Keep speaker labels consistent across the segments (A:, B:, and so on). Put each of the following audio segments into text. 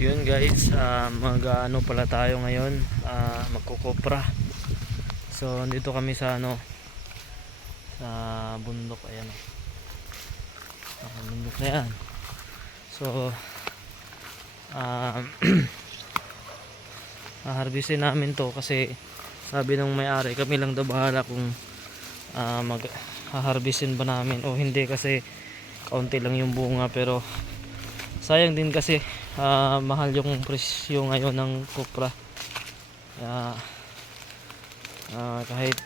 A: So yun guys, ah, mag ano pala tayo ngayon, ah, magkukopra. So dito kami sa ano sa bundok ayan. Ah, bundok na yan. So ah haharbisin namin to kasi sabi ng may-ari kami lang daw bahala kung ah, mag haharbisin ba namin o hindi kasi kaunti lang yung bunga pero sayang din kasi ah, mahal yung presyo ngayon ng kopra kaya ah, kahit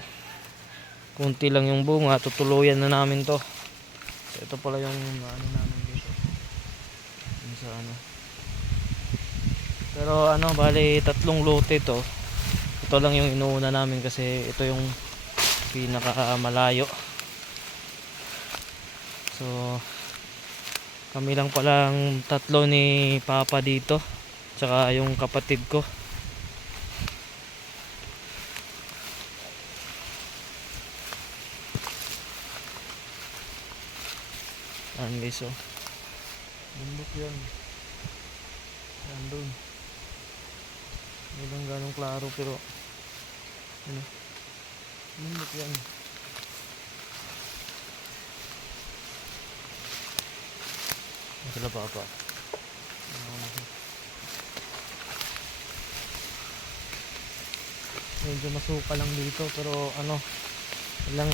A: kunti lang yung bunga tutuluyan na namin to. So, ito pala yung ano namin dito. Yung sa ano. Pero ano bali tatlong lote to. Ito lang yung inuuna namin kasi ito yung pinaka malayo so kami lang palang tatlo ni Papa dito. Tsaka yung kapatid ko. Ayan guys oh. Bundok yan. Ayan doon. Hindi lang ganong klaro pero ano. Bundok yan. Ayan Sila Papa. medyo masuka lang dito pero ano ilang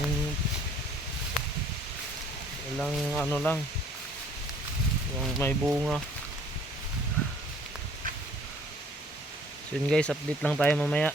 A: ilang ano lang. Yung may bunga. So yun guys update lang tayo mamaya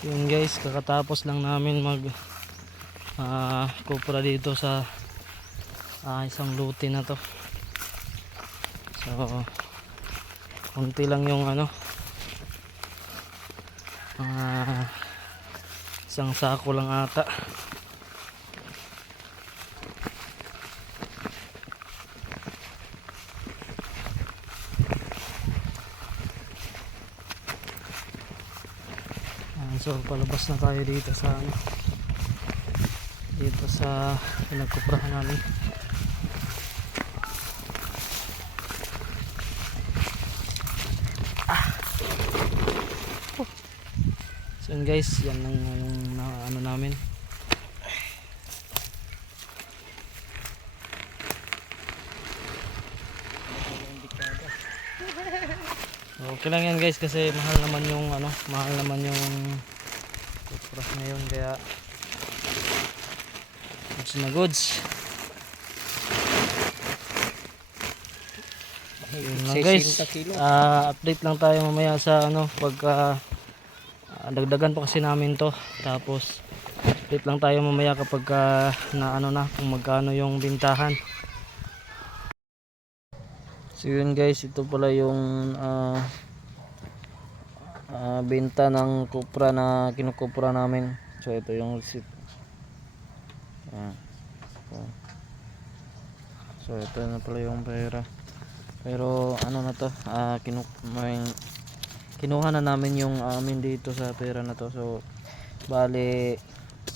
A: So yun guys, kakatapos lang namin mag ah kupra dito sa ah, isang luti na to. So konti lang yung ano ah isang sako lang ata. Ayan, so palabas na tayo dito sa ano dito sa pinagkuprahan namin ah. So yun guys yan lang yung na, ano namin Okay lang yan guys kasi mahal naman yung ano, mahal naman yung kupras ngayon kaya goods na goods. Yun lang guys.
B: 60 kilo.
A: Ah, update lang tayo mamaya sa ano pagka ah, dagdagan pa kasi namin to. Tapos update lang tayo mamaya kapag ah, na ano na kung magkano yung bintahan. So yun guys, ito pala yung ah, ah, benta ng kupra na kinukupra namin. So ito yung receipt. Ayan. So, ito na pala yung pera. Pero ano na to, ah kinu may, kinuha na namin yung amin dito sa pera na to. So bali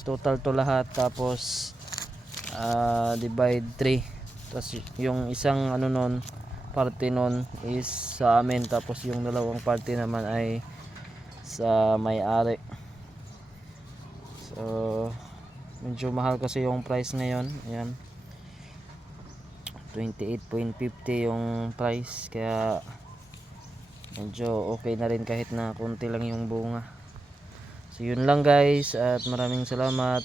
A: total to lahat tapos ah divide 3. Tapos yung isang ano nun, parte nun is sa amin tapos yung dalawang parte naman ay sa may-ari. So medyo mahal kasi yung price ngayon. Ayan. 28.50 yung price kaya medyo okay na rin kahit na konti lang yung bunga so yun lang guys at maraming salamat